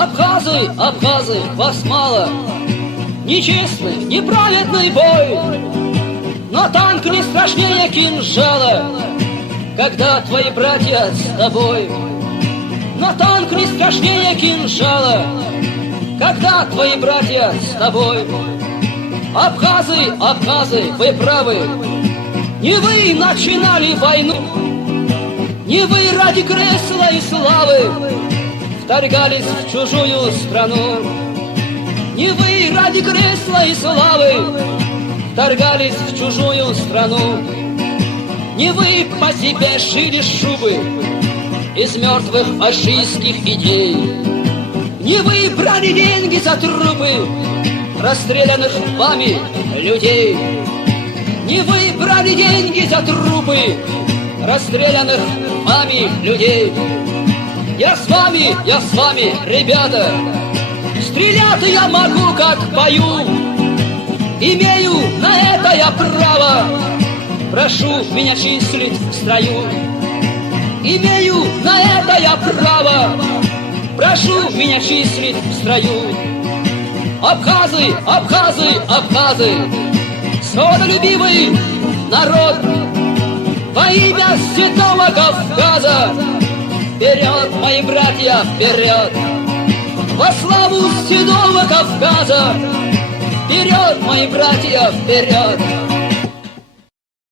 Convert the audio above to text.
Абхазы, абхазы, вас мало. Нечестный, неправедный бой, но танк не страшнее кинжала, когда твои братья с тобой. Но танк не страшнее кинжала, когда твои братья с тобой. Абхазы, абхазы, вы правы, не вы начинали войну, не вы ради кресла и славы вторгались в чужую страну. Не вы ради кресла и славы вторгались в чужую страну. Не вы по себе шили шубы из мертвых фашистских идей. Не вы брали деньги за трупы расстрелянных вами людей. Не вы брали деньги за трупы расстрелянных вами людей. Я с вами, ребята. Стрелять я могу, как пою. Имею на это я право. Прошу меня числить в строю. Имею на это я право. Прошу меня числить в строю. Абхазы, абхазы, абхазы, свободолюбивый народ, во имя Седого Кавказа, вперед, мои братья, вперед! Во славу Седого Кавказа, вперед, мои братья, вперед!